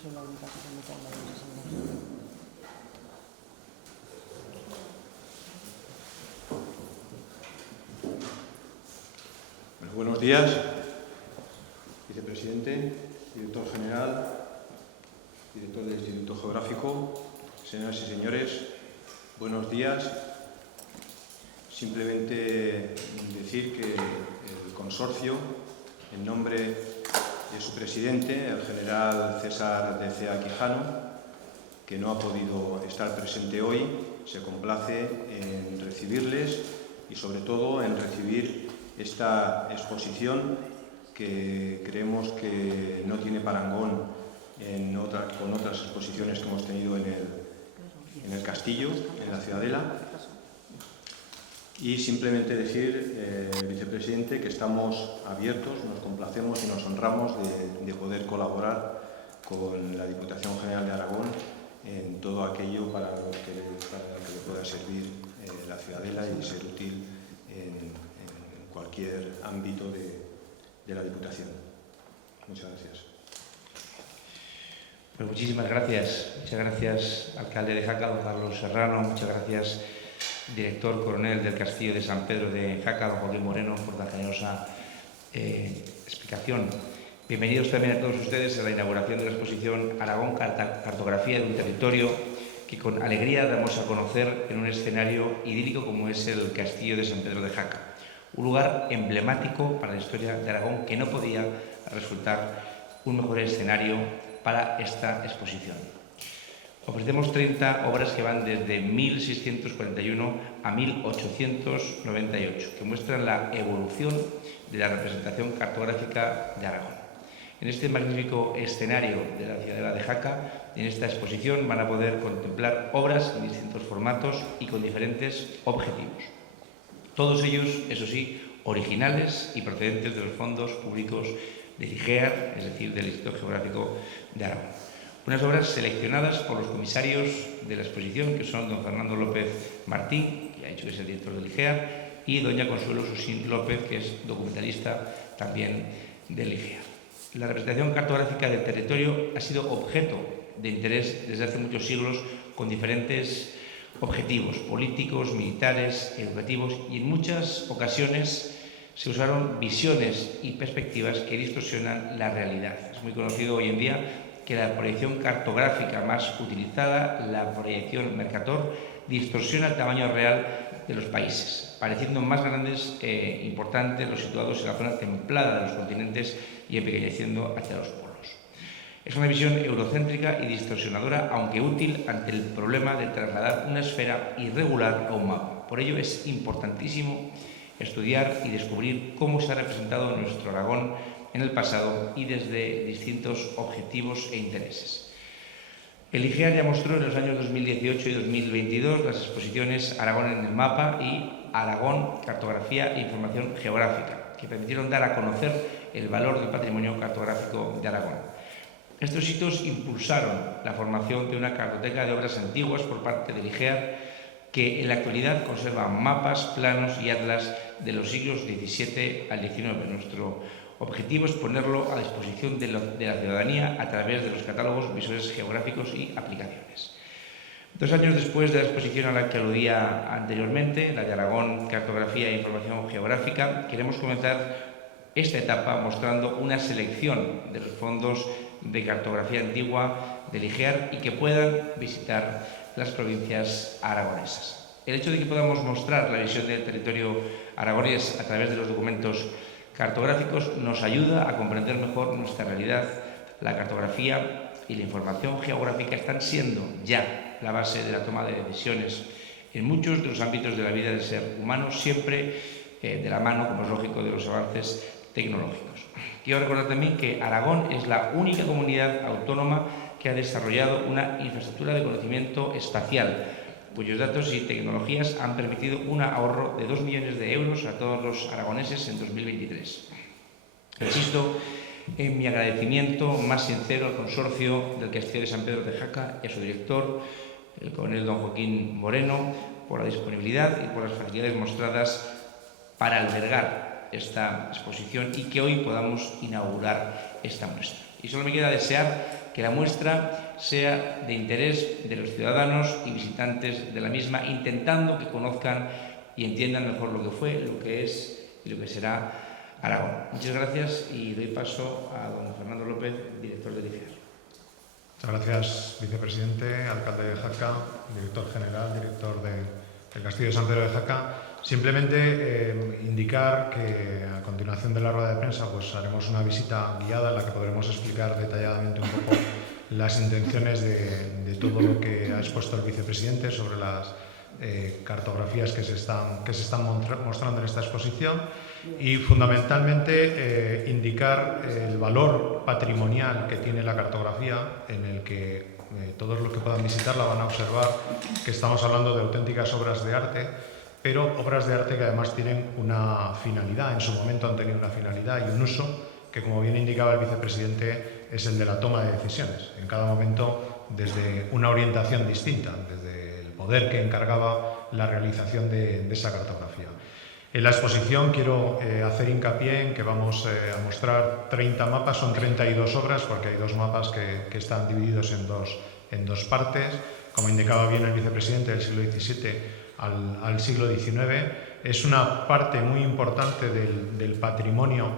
soy la única que se mete en la sesión. Bueno, buenos días, vicepresidente, director general, director del Instituto Geográfico, señoras y señores, buenos días. Simplemente decir que el consorcio, en nombre de su presidente, el general César de Cea Quijano, que no ha podido estar presente hoy, se complace en recibirles y sobre todo en recibir esta exposición que creemos que no tiene parangón con otras exposiciones que hemos tenido en el Castillo, en la Ciudadela. Y simplemente decir, vicepresidente, que estamos abiertos, nos complacemos y nos honramos de poder colaborar con la Diputación General de Aragón en todo aquello para lo que le pueda servir la Ciudadela y ser útil en cualquier ámbito de la Diputación. Muchas gracias. Pues muchísimas gracias. Muchas gracias, alcalde de Jaca, don Carlos Serrano. Muchas gracias, director coronel del Castillo de San Pedro de Jaca, don Joaquín Moreno, por la generosa explicación. Bienvenidos también a todos ustedes a la inauguración de la exposición Aragón, cartografía de un territorio, que con alegría damos a conocer en un escenario idílico como es el Castillo de San Pedro de Jaca. Un lugar emblemático para la historia de Aragón que no podía resultar un mejor escenario para esta exposición. Ofrecemos 30 obras que van desde 1641 a 1898, que muestran la evolución de la representación cartográfica de Aragón. En este magnífico escenario de la Ciudadela de Jaca, en esta exposición van a poder contemplar obras en distintos formatos y con diferentes objetivos. Todos ellos, eso sí, originales y procedentes de los fondos públicos del IGEAR, es decir, del Instituto Geográfico de Aragón. Unas obras seleccionadas por los comisarios de la exposición, que son don Fernando López Martín, que ha dicho que es el director del IGEAR, y doña Consuelo Susín López, que es documentalista también del IGEAR. La representación cartográfica del territorio ha sido objeto de interés desde hace muchos siglos con diferentes objetivos políticos, militares, educativos, y en muchas ocasiones se usaron visiones y perspectivas que distorsionan la realidad. Es muy conocido hoy en día que la proyección cartográfica más utilizada, la proyección Mercator, distorsiona el tamaño real de los países, pareciendo más grandes e importantes los situados en la zona templada de los continentes y empequeñeciendo hacia los polos. Es una visión eurocéntrica y distorsionadora, aunque útil ante el problema de trasladar una esfera irregular a un mapa. Por ello es importantísimo estudiar y descubrir cómo se ha representado nuestro Aragón en el pasado y desde distintos objetivos e intereses. El IGEAR ya mostró en los años 2018 y 2022 las exposiciones Aragón en el mapa y Aragón, cartografía e información geográfica, que permitieron dar a conocer el valor del patrimonio cartográfico de Aragón. Estos hitos impulsaron la formación de una cartoteca de obras antiguas por parte del IGEAR, que en la actualidad conserva mapas, planos y atlas de los siglos XVII al XIX. Nuestro objetivo es ponerlo a disposición de la ciudadanía a través de los catálogos, visores geográficos y aplicaciones. 2 años después de la exposición a la que aludía anteriormente, la de Aragón, cartografía e información geográfica, queremos comenzar esta etapa mostrando una selección de los fondos de cartografía antigua del IGEAR y que puedan visitar las provincias aragonesas. El hecho de que podamos mostrar la visión del territorio aragonés a través de los documentos cartográficos nos ayuda a comprender mejor nuestra realidad. La cartografía y la información geográfica están siendo ya la base de la toma de decisiones en muchos de los ámbitos de la vida del ser humano, siempre de la mano, como es lógico, de los avances tecnológicos. Quiero recordar también que Aragón es la única comunidad autónoma que ha desarrollado una infraestructura de conocimiento espacial, cuyos datos y tecnologías han permitido un ahorro de 2 millones de euros a todos los aragoneses en 2023. Insisto en mi agradecimiento más sincero al consorcio del Castillo de San Pedro de Jaca y a su director, el coronel don Joaquín Moreno, por la disponibilidad y por las facilidades mostradas para albergar esta exposición y que hoy podamos inaugurar esta muestra. Y solo me queda desear que la muestra sea de interés de los ciudadanos y visitantes de la misma, intentando que conozcan y entiendan mejor lo que fue, lo que es y lo que será Aragón. Muchas gracias y doy paso a don Fernando López, director del ICEAR. Muchas gracias, vicepresidente, alcalde de Jaca, director general, director del Castillo de San Pedro de Jaca. Simplemente indicar que a continuación de la rueda de prensa pues haremos una visita guiada en la que podremos explicar detalladamente un poco las intenciones de todo lo que ha expuesto el vicepresidente sobre las cartografías que se están mostrando en esta exposición y fundamentalmente indicar el valor patrimonial que tiene la cartografía, en el que todos los que puedan visitarla van a observar que estamos hablando de auténticas obras de arte, pero obras de arte que además tienen una finalidad, en su momento han tenido una finalidad y un uso que, como bien indicaba el vicepresidente, es el de la toma de decisiones, en cada momento desde una orientación distinta, desde el poder que encargaba la realización de esa cartografía. En la exposición quiero hacer hincapié en que vamos a mostrar 30 mapas, son 32 obras porque hay dos mapas que están divididos en dos partes. Como indicaba bien el vicepresidente, del siglo XVII al siglo XIX, es una parte muy importante del patrimonio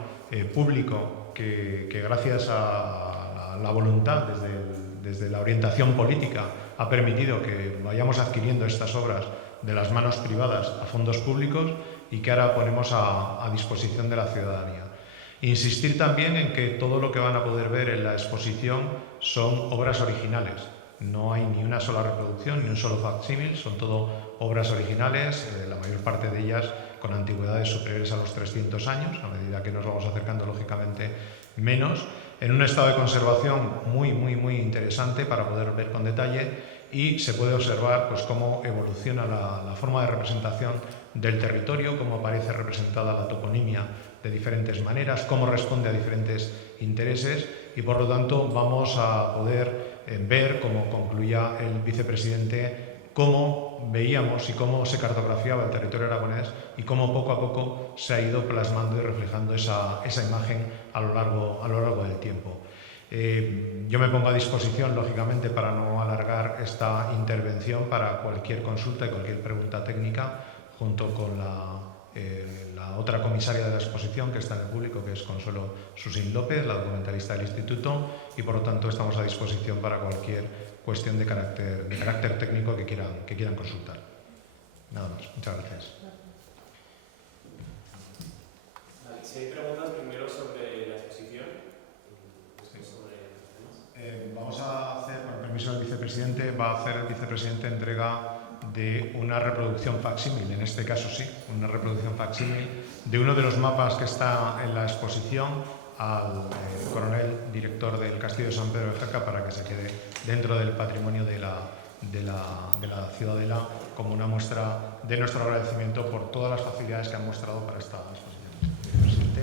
público que gracias a la voluntad desde la orientación política ha permitido que vayamos adquiriendo estas obras de las manos privadas a fondos públicos y que ahora ponemos a disposición de la ciudadanía. Insistir también en que todo lo que van a poder ver en la exposición son obras originales. No hay ni una sola reproducción, ni un solo facsímil, son todo obras originales, la mayor parte de ellas con antigüedades superiores a los 300 años, a medida que nos vamos acercando lógicamente menos, en un estado de conservación muy interesante para poder ver con detalle, y se puede observar pues, cómo evoluciona la forma de representación del territorio, cómo aparece representada la toponimia de diferentes maneras, cómo responde a diferentes intereses y por lo tanto vamos a poder ver, como concluía el vicepresidente, cómo veíamos y cómo se cartografiaba el territorio aragonés y cómo poco a poco se ha ido plasmando y reflejando esa imagen a lo largo del tiempo. Yo me pongo a disposición, lógicamente, para no alargar esta intervención, para cualquier consulta y cualquier pregunta técnica, junto con la otra comisaria de la exposición que está en el público, que es Consuelo Susín López, la documentalista del Instituto, y por lo tanto estamos a disposición para cualquier cuestión de carácter técnico que quieran consultar. Nada más. Muchas gracias. Vale, si hay preguntas primero sobre la exposición, después sobre vamos a hacer, con el permiso del vicepresidente, va a hacer el vicepresidente entrega de una reproducción facsímil, en este caso sí, una reproducción facsímil de uno de los mapas que está en la exposición al coronel director del Castillo de San Pedro de Jaca, para que se quede dentro del patrimonio de la ciudadela como una muestra de nuestro agradecimiento por todas las facilidades que han mostrado para esta exposición. Presidente.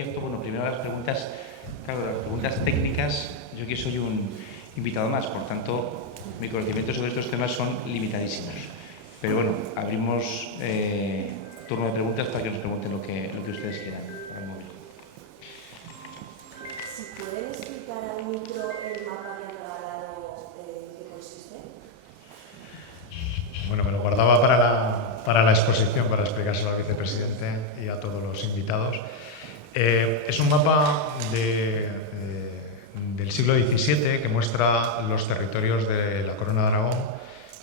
abierto, bueno, primero las preguntas, claro, las preguntas técnicas, yo aquí soy un invitado más, por tanto, mi conocimiento sobre estos temas son limitadísimos. Pero bueno, abrimos turno de preguntas para que nos pregunten lo que ustedes quieran. Si pueden explicar al micro el mapa de regalado en qué consiste. Bueno, me lo guardaba para la exposición, para explicárselo al vicepresidente y a todos los invitados. Es un mapa del siglo XVII que muestra los territorios de la Corona de Aragón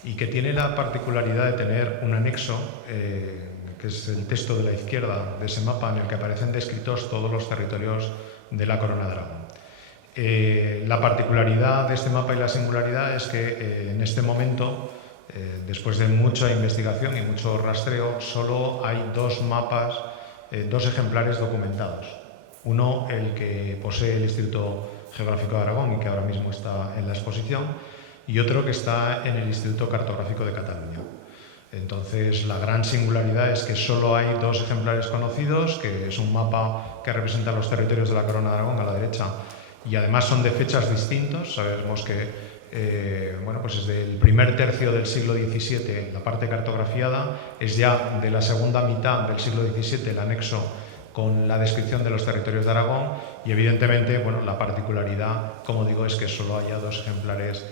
y que tiene la particularidad de tener un anexo, que es el texto de la izquierda de ese mapa, en el que aparecen descritos todos los territorios de la Corona de Aragón. La particularidad de este mapa y la singularidad es que en este momento, después de mucha investigación y mucho rastreo, solo hay dos mapas, dos ejemplares documentados. Uno, el que posee el Instituto Geográfico de Aragón y que ahora mismo está en la exposición, y otro que está en el Instituto Cartográfico de Cataluña. Entonces, la gran singularidad es que solo hay dos ejemplares conocidos, que es un mapa que representa los territorios de la Corona de Aragón a la derecha, y además son de fechas distintos. Sabemos que bueno, pues desde el primer tercio del siglo XVII, la parte cartografiada, es ya de la segunda mitad del siglo XVII el anexo con la descripción de los territorios de Aragón, y evidentemente, bueno, la particularidad, como digo, es que solo haya dos ejemplares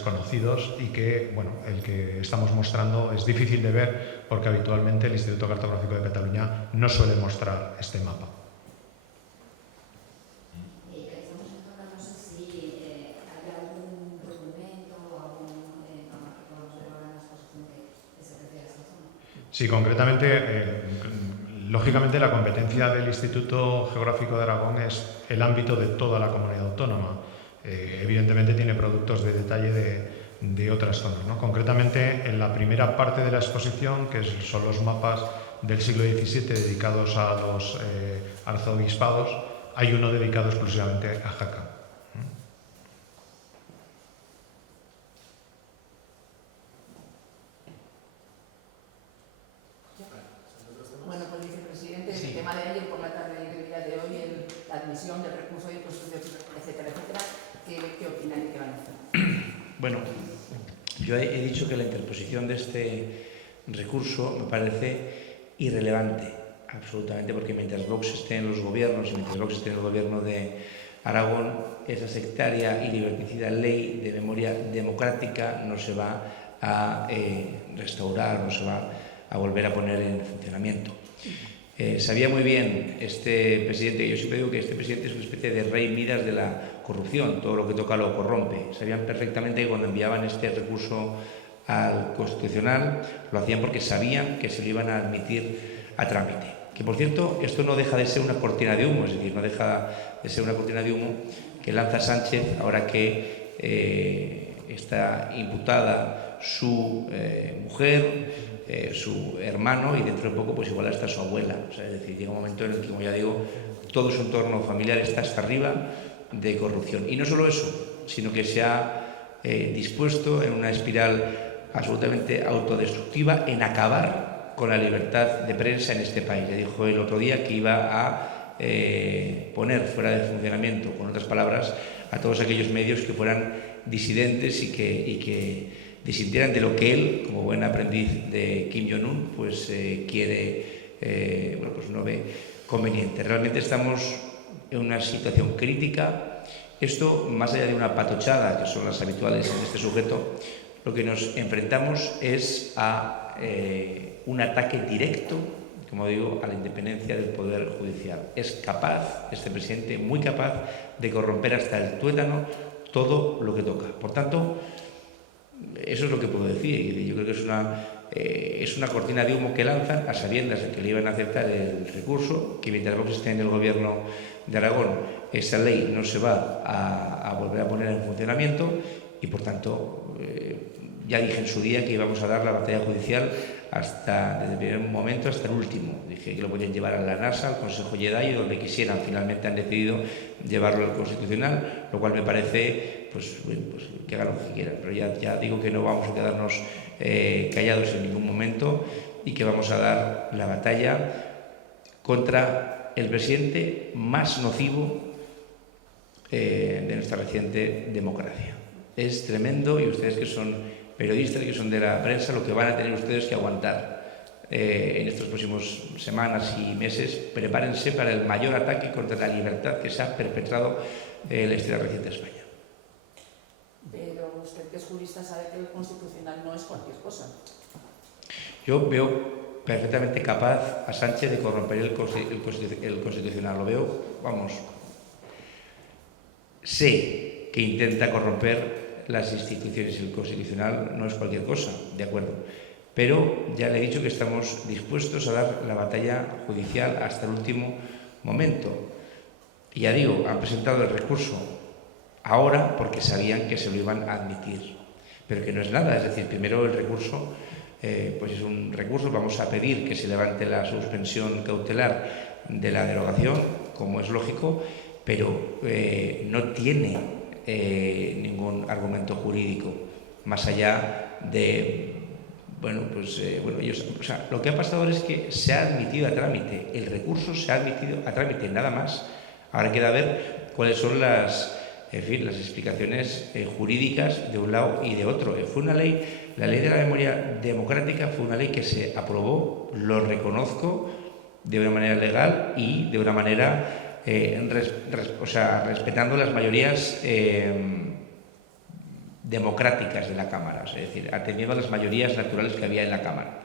conocidos, y que, bueno, el que estamos mostrando es difícil de ver porque habitualmente el Instituto Cartográfico de Cataluña no suele mostrar este mapa. Estamos hablando, no sé si hay algún documento o algún mapa que podamos ver ahora en la exposición que se refiere a esta zona. Sí, concretamente, lógicamente la competencia del Instituto Geográfico de Aragón es el ámbito de toda la comunidad autónoma. Evidentemente tiene productos de detalle de otras zonas, ¿no? Concretamente, en la primera parte de la exposición, que son los mapas del siglo XVII dedicados a los arzobispados, hay uno dedicado exclusivamente a Jaca. Bueno, pues vicepresidente, Sí. el tema de ayer por la tarde y del día de hoy, la admisión del recurso de inconstitucionalidad, etcétera, etcétera, ¿qué opinan y qué van a hacer? Bueno, yo he dicho que la interposición de este recurso me parece irrelevante, absolutamente, porque mientras Vox esté en los gobiernos y mientras Vox esté en el gobierno de Aragón, esa sectaria y liberticida ley de memoria democrática no se va a restaurar, no se va a volver a poner en funcionamiento. Sabía muy bien este presidente, yo siempre digo que este presidente es una especie de rey Midas de la corrupción, todo lo que toca lo corrompe. Sabían perfectamente que cuando enviaban este recurso al Constitucional lo hacían porque sabían que se lo iban a admitir a trámite. Que, por cierto, esto no deja de ser una cortina de humo, es decir, no deja de ser una cortina de humo que lanza Sánchez ahora que está imputada su mujer, su hermano, y dentro de poco pues igual hasta su abuela. O sea, es decir, llega un momento en el que, como ya digo, todo su entorno familiar está hasta arriba de corrupción. Y no solo eso, sino que se ha dispuesto en una espiral absolutamente autodestructiva en acabar con la libertad de prensa en este país. Le dijo el otro día que iba a poner fuera de funcionamiento, con otras palabras, a todos aquellos medios que fueran disidentes y que disintieran de lo que él, como buen aprendiz de Kim Jong-un, pues quiere, bueno, pues no ve conveniente. Realmente estamos en una situación crítica. Esto, más allá de una patochada, que son las habituales en este sujeto, lo que nos enfrentamos es a un ataque directo, como digo, a la independencia del Poder Judicial. Es capaz, este presidente, muy capaz de corromper hasta el tuétano todo lo que toca. Por tanto, eso es lo que puedo decir. Yo creo que es una cortina de humo que lanzan a sabiendas de que le iban a aceptar el recurso, que mientras Vox esté en el gobierno de Aragón esa ley no se va a volver a poner en funcionamiento, y por tanto ya dije en su día que íbamos a dar la batalla judicial hasta, desde el primer momento hasta el último. Dije que lo podían llevar a la NASA, al Consejo Jedi, donde quisieran. Finalmente han decidido llevarlo al Constitucional, lo cual me parece, pues que hagan lo que quieran. Pero ya digo que no vamos a quedarnos callados en ningún momento y que vamos a dar la batalla contra el presidente más nocivo de nuestra reciente democracia. Es tremendo, y ustedes que son periodistas y que son de la prensa, lo que van a tener ustedes que aguantar en estas próximas semanas y meses. Prepárense para el mayor ataque contra la libertad que se ha perpetrado en la historia reciente de España. Pero usted, que es jurista, sabe que el Constitucional no es cualquier cosa. Yo veo perfectamente capaz a Sánchez de corromper el Constitucional. Lo veo, vamos. Sé que intenta corromper las instituciones. El Constitucional no es cualquier cosa, de acuerdo. Pero ya le he dicho que estamos dispuestos a dar la batalla judicial hasta el último momento. Y ya digo, han presentado el recurso ahora porque sabían que se lo iban a admitir. Pero que no es nada, es decir, primero el recurso, pues es un recurso, vamos a pedir que se levante la suspensión cautelar de la derogación, como es lógico, pero no tiene ningún argumento jurídico, más allá de, ellos, o sea, lo que ha pasado es que se ha admitido a trámite, el recurso se ha admitido a trámite, nada más. Ahora queda ver cuáles son las explicaciones jurídicas de un lado y de otro. Fue una ley, la ley de la memoria democrática fue una ley que se aprobó, lo reconozco, de una manera legal y de una manera respetando las mayorías democráticas de la Cámara, es decir, atendiendo a las mayorías naturales que había en la Cámara.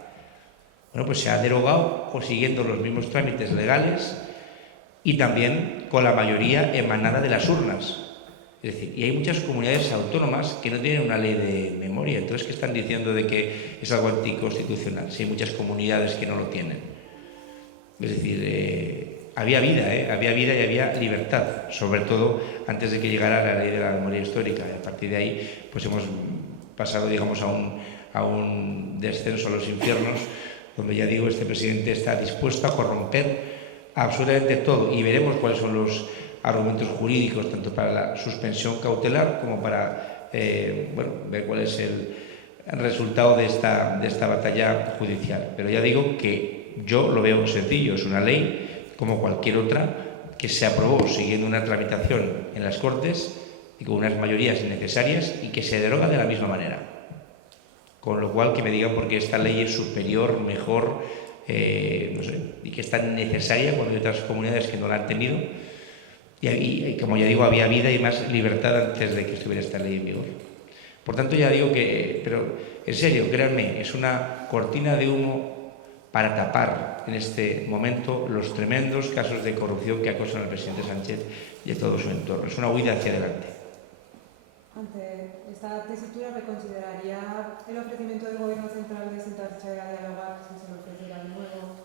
Bueno, pues se ha derogado consiguiendo los mismos trámites legales y también con la mayoría emanada de las urnas. Es decir, y hay muchas comunidades autónomas que no tienen una ley de memoria, entonces ¿qué están diciendo de que es algo anticonstitucional? Si hay muchas comunidades que no lo tienen. Es decir, había vida y había libertad, sobre todo antes de que llegara la ley de la memoria histórica. Y a partir de ahí, pues hemos pasado, digamos, a un descenso a los infiernos, donde ya digo, este presidente está dispuesto a corromper absolutamente todo, y veremos cuáles son los argumentos jurídicos, tanto para la suspensión cautelar como para ver cuál es el resultado de esta batalla judicial. Pero ya digo que yo lo veo sencillo, es una ley como cualquier otra que se aprobó siguiendo una tramitación en las Cortes y con unas mayorías necesarias y que se deroga de la misma manera. Con lo cual, que me digan por qué esta ley es superior, mejor, no sé, y que es tan necesaria cuando hay otras comunidades que no la han tenido. Y como ya digo, había vida y más libertad antes de que estuviera esta ley en vigor. Por tanto, ya digo que, pero en serio, créanme, es una cortina de humo para tapar en este momento los tremendos casos de corrupción que acosan al presidente Sánchez y a todo su entorno. Es una huida hacia adelante. Ante esta tesitura, ¿reconsideraría el ofrecimiento del Gobierno central de sentarse a dialogar si se lo ofreciera de nuevo?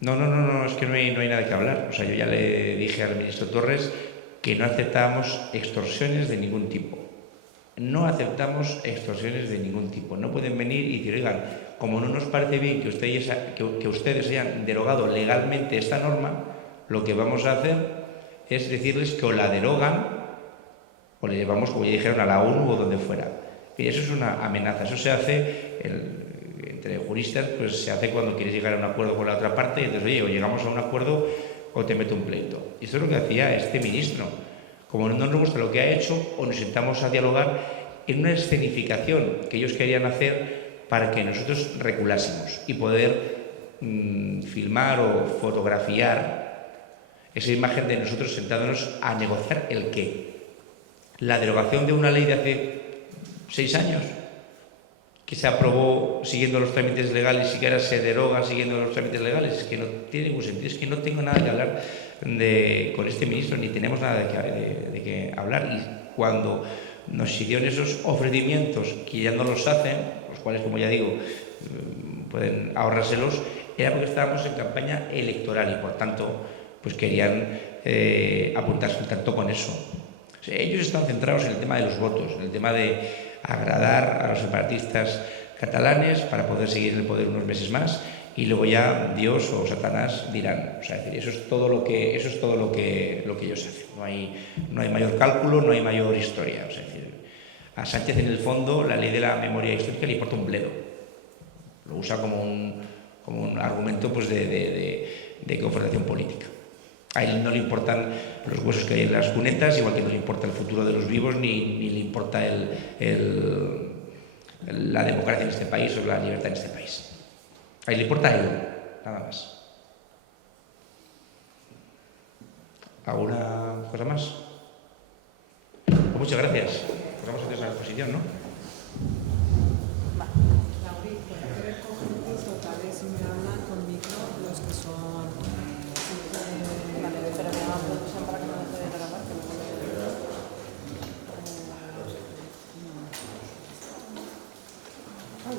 No, es que no hay nada que hablar. O sea, yo ya le dije al ministro Torres que no aceptábamos extorsiones de ningún tipo. No aceptamos extorsiones de ningún tipo. No pueden venir y decir, oigan, como no nos parece bien que ustedes hayan derogado legalmente esta norma, lo que vamos a hacer es decirles que o la derogan o le llevamos, como ya dijeron, a la ONU o donde fuera. Y eso es una amenaza. Eso se hace entre juristas, pues se hace cuando quieres llegar a un acuerdo con la otra parte y entonces, oye, o llegamos a un acuerdo o te meto un pleito. Y esto es lo que hacía este ministro. Como no nos gusta lo que ha hecho, o nos sentamos a dialogar en una escenificación que ellos querían hacer para que nosotros reculásemos y poder filmar o fotografiar esa imagen de nosotros sentándonos a negociar el qué. La derogación de una ley de hace 6 años, que se aprobó siguiendo los trámites legales y que ahora se deroga siguiendo los trámites legales, es que no tiene ningún sentido, es que no tengo nada que hablar con este ministro, ni tenemos nada de que hablar. Y cuando nos hicieron esos ofrecimientos, que ya no los hacen, los cuales, como ya digo, pueden ahorrárselos, era porque estábamos en campaña electoral y, por tanto, pues querían apuntarse un tanto con eso. O sea, ellos están centrados en el tema de los votos, en el tema de agradar a los separatistas catalanes para poder seguir en el poder unos meses más, y luego ya Dios o Satanás dirán. O sea, es decir, eso es todo lo que ellos hacen. No hay mayor cálculo, no hay mayor historia. O sea, es decir, a Sánchez, en el fondo, la ley de la memoria histórica le importa un bledo. Lo usa como un argumento, pues, de confrontación política. A él no le importan los huesos que hay en las cunetas, igual que no le importa el futuro de los vivos, ni le importa la democracia en este país o la libertad en este país. A él le importa a él, nada más. ¿Alguna cosa más? Pues muchas gracias. Vamos a hacer una exposición, ¿no? Lauri, ¿puede ver con incluso tal vez si me hablan con micro los que son... Vale, pero me va a producir para que no me pueda grabar, que no me Ay.